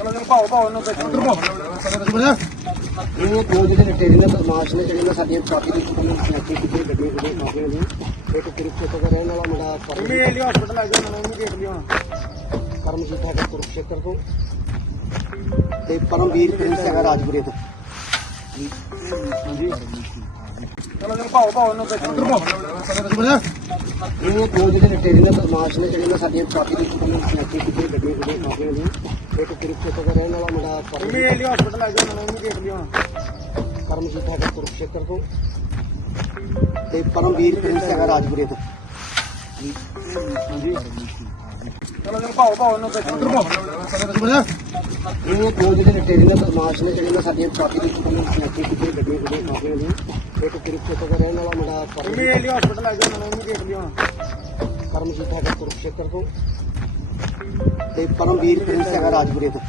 ਚਲੋ ਜਨ ਭਾਓ ਭਾਓ ਇਹਨੂੰ ਦੇਖੋ ਉਧਰ ਭਾਓ ਇਹ ਦੋ ਜਿਹੜੇ ਲਟੇਰੇ ਨੇ ਬਦਮਾਸ਼ ਨੇ ਜਿਹੜੇ ਸਾਡੀਆਂ ਕਾਫੀ ਦੀ ਕੁੱਟਣ ਨੂੰ ਕੀਤੀ ਗੱਡੀਆਂ ਗੁੱਡੀਆਂ ਕਾਫੀਆਂ ਦੀਆਂ ਇੱਕ ਕੁਰੂਕਸ਼ੇਤਰ ਦਾ ਰਹਿਣ ਵਾਲਾ ਮੁੰਡਾ ਕਰਮ ਇਮੀਡੀਏਟਲੀ ਹਸਪੀਟਲ ਆ ਜਾਓ ਮੈਨੂੰ ਇਮੀਡੀਏਟਲੀ ਹੁਣ ਕਰਮਜੀਤ ਹੈਗਾ ਕੁਰੂਕਸ਼ੇਤਰ ਤੋਂ ਤੇ ਪਰਮਵੀਰ ਪ੍ਰਿੰਸ ਹੈਗਾ ਰਾਜਪੁਰੇ ਤੋਂ ਚਲੋ ਜਨ ਭਾਓ ਭਾਓ ਇਹਨੂੰ ਦੇਖੋ ਉਧਰ ਭਾਓ ਇਹ ਦੋ ਜਿਹੜੇ ਨੇ ਬਦਮਾਸ਼ ਨੇ ਜਿਹੜੇ ਨੇ ਸਾਡੀਆਂ ਕਾਫੀ ਦੀ ਕੁੱਟਣ ਨੂੰ ਸਿਲੈਕਟ ਕੀਤੀ ਗੱਡੀਆਂ ਗੁੱਡੀਆਂ ਕਾਫੀਆਂ ਦੀਆਂ ਇੱਕ ਕੁਰੂਕਸ਼ੇਤਰ ਦਾ ਰਹਿਣ ਵਾਲਾ ਮੁੰਡਾ ਕਰਮ ਇਮੀਡੀਏਟਲੀ ਹਸਪੀਟਲ ਆ ਜਾਓ ਮੈਨੂੰ ਇਮੀਡੀਏਟਲੀ ਹੁਣ ਕਰਮਜੀਤ ਹੈਗਾ ਕੁਰੂਕਸ਼ੇਤਰ ਤੋਂ। ਤੇ ਪਰਮਵੀਰ ਪ੍ਰਿੰਸ ਹੈਗਾ ਰਾਜਪੁਰੇ ਤੋਂ। ਚਲੋ ਜਨ ਭਾਓ ਭਾਓ ਇਹਨੂੰ ਦੇਖੋ। ਉਧਰ ਭਾਓ ਇਹ ਦੋ ਜਿਹੜੇ ਲਟੇਰੇ ਨੇ ਬਦਮਾਸ਼ ਨੇ ਜਿਹੜੇ ਨੇ ਸਾਡੀਆਂ ਕਾਫੀ ਦੀ ਕੁੱਟਣ ਨੂੰ ਸਿਲੈਕਟ ਕੀਤੀ ਗੱਡੀਆਂ ਗੁੱਡੀਆਂ ਕਾਫੀਆਂ ਦੀਆਂ ਇੱਕ ਕੁਰੂਕਸ਼ੇਤਰ ਦਾ ਰਹਿਣ ਵਾਲਾ ਮੁੰਡਾ ਕਰਮ ਇਮੀਡੀਏਟਲੀ ਹਸਪੀਟਲ ਆ ਜਾਓ ਮੈਨੂੰ ਇਮੀਡੀਏਟਲੀ ਹੁਣ ਕਰਮਜੀਤ ਹੈਗਾ ਕੁਰੂਕਸ਼ੇਤਰ ਤੋਂ ਤੇ ਪਰਮਵੀਰ ਪ੍ਰਿੰਸ ਹੈਗਾ ਰਾਜਪੁਰੇ ਤੋਂ।